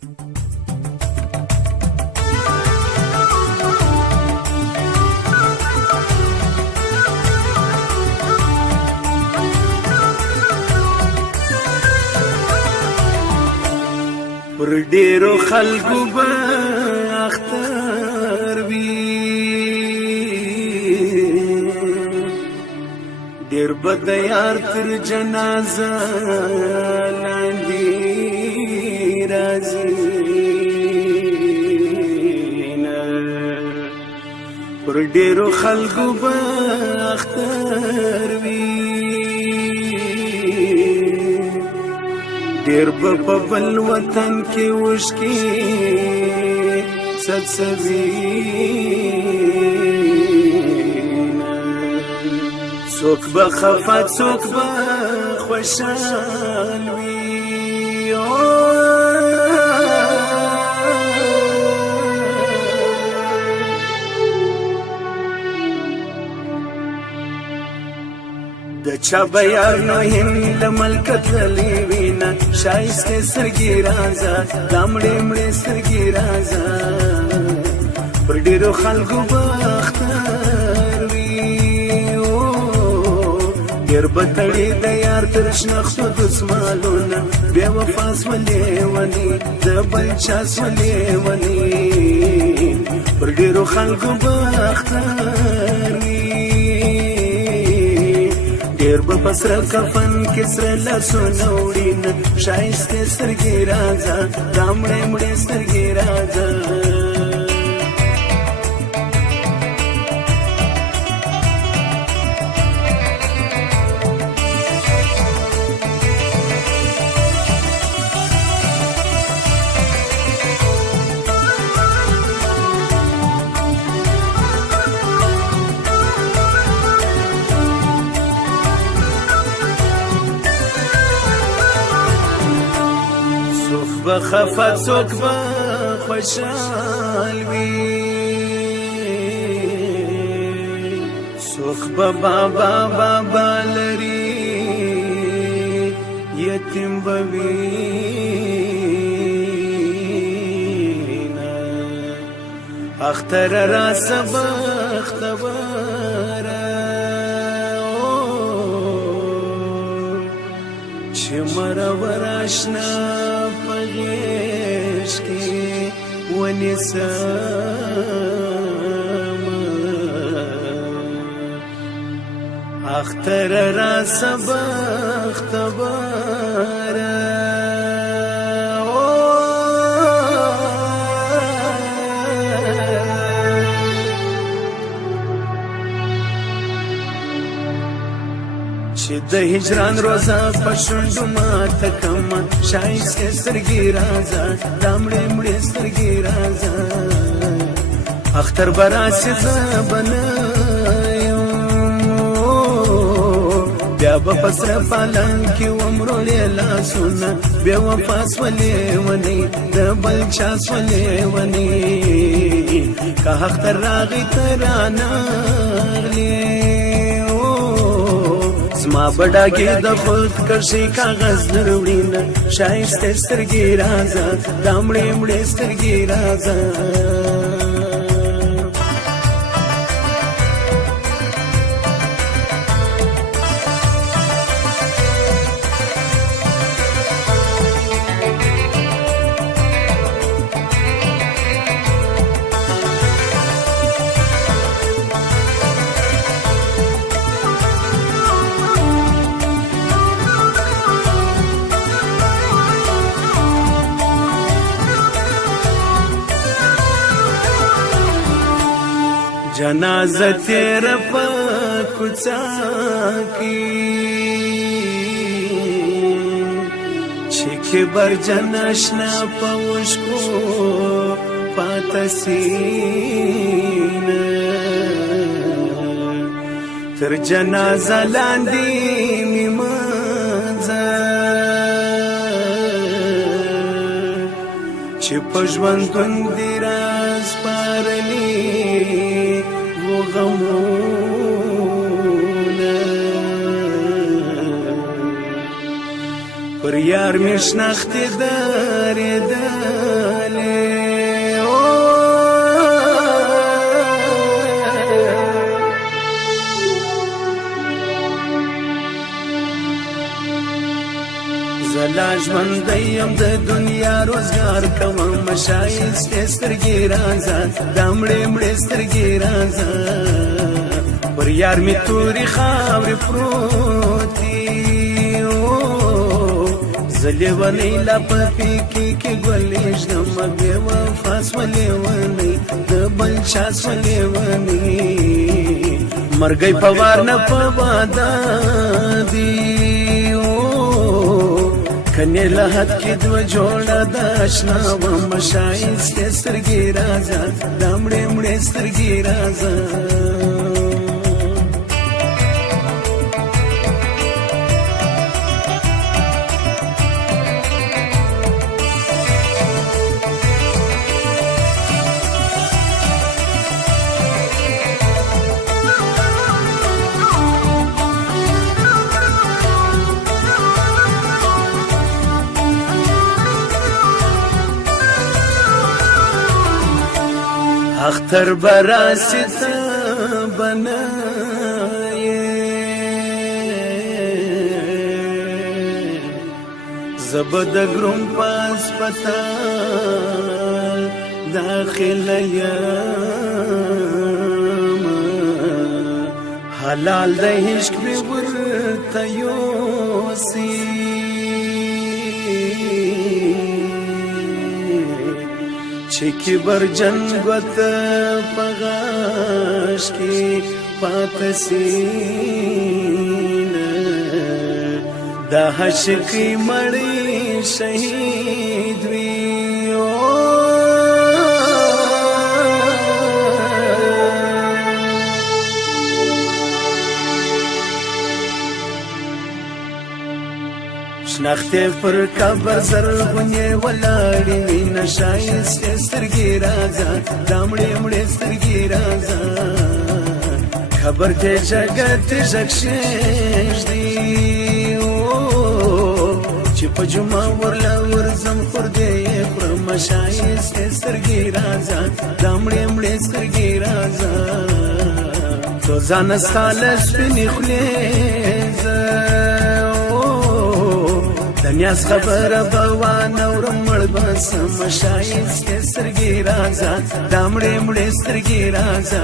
پر ډیرو خلکو به اختر وي ډیر به د یار تر جنازه لاندې راځي پر ډیرو خلکو به اختر وي ډیر په بل وطن کې وشکي سبسبینا څوک به خفه څوک به خوشحال وي د چا به یار نو هند ملکت للی وینا شایسته سترګې رازه دا مړې مړې سترګې رازه پر ډېرو خلکو به اختر وي ډېر به تړي د یار تر شنختو دسمالونه بې وفا سولې ونې د بل چا سولې ونې پر ډېرو خلکو به اختر وي ډیر به پسره کفن کې سره لاسونه وړین ښایستې سترګې راځه دا مړې مړې سترګې راځه خفه څوک به خوشحال وي څوک به بابا بابا لري یتیم به وینه اختر راسه بختوره چې مرور اشنا غیش کی ونسام اختر را سبخت بارا چې د هجران روزه په شونډو ماته کمه ښایستې سترګې راځه دا مړې مړې سترګې راځه اختر به راسي زه به نه یم بیا به په سره پالنګ کې ومروړې لاسونه بې وفا سولې ونې د بل چا سولې ونې که اختر راغی ته رانغلې زما بډاګې د خود کشي کاغذ نروړینه ښایستې سترګې راځه دا مړې مړې سترګې راځه جنازه تیره په کوڅه کې چې کبر جناشنا په وشکو پاته سینه تر جنازه لاندې مې منځه چې په ژوندون دې راسپارلي غمونه پر یار مې شنختې درېده ژوند یم د دنیا روزګار کوم شایسته سترګې رازه دا مړې مړې سترګې رازه پر یار می تورې خاورې پروتې زه لیونی لا په پیکې کې ګلې ږدم بې وفا سوه لیونی د بل چا سوه لیونی مرګی په وار نه په واده دي کنې له حد کې دوه جوړه د اشنا وم ښایستې سترګې رازه دا مړې مړې سترګې رازه اختر براسی تا بنائے زبد گرم پاس پتال داخل یم حلال د عشق می ورته یوسی چکی برجن گوت پغاش کی پاتسین دا حشقی مڑی شہید ویو شناخته پر قبر زرغونې ولاړې وي نه ښایستې سترګې رازه دا مړې مړې سترګې رازه خبر ته جګت ژغ شېږدي چې په جمعه ورله ورځم خورده یې خورم ښایستې سترګې رازه دا مړې مړې سترګې رازه سوزانه ستا له سپینې خولې دنیاز خبره به وانورم مړ بسم ښایستې سترګې رازه دا مړې مړې سترګې رازه